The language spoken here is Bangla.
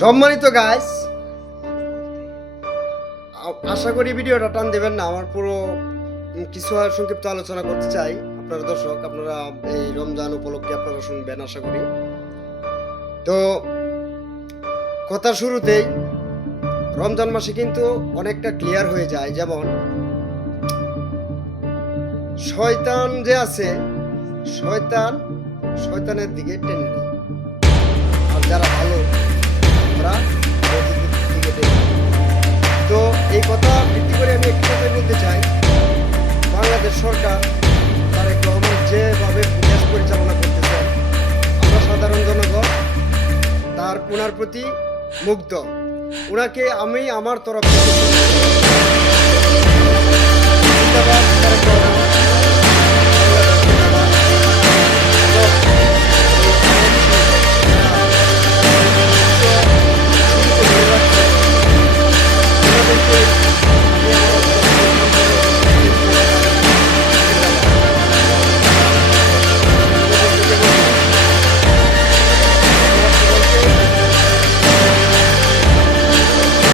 সম্মানিত গাইস, আশা করি ভিডিওটা টান দেবেন না। আমার পুরো কিছু সংক্ষিপ্ত আলোচনা করতে চাই। আপনারা দর্শক, আপনারা এই রমজান উপলক্ষে আপনারা শুনবেন আশা করি। তো কথা শুরুতেই রমজান মাসে কিন্তু অনেকটা ক্লিয়ার হয়ে যায়, যেমন শয়তান যে আছে, শয়তানের দিকে টেনে নেয়, আর যারা ভালো ওরা দিকে টেনে নেয়। তো এই কথা ভিত্তি করে আমি একটি কথাই বলতে চাই, বাংলাদেশ সরকার তারেক রহমান যেভাবে দেশ পরিচালনা করতেছেন, আমরা সাধারণ জনগণ ওনার প্রতি মুগ্ধ। ওনাকে আমি আমার তরফ থেকে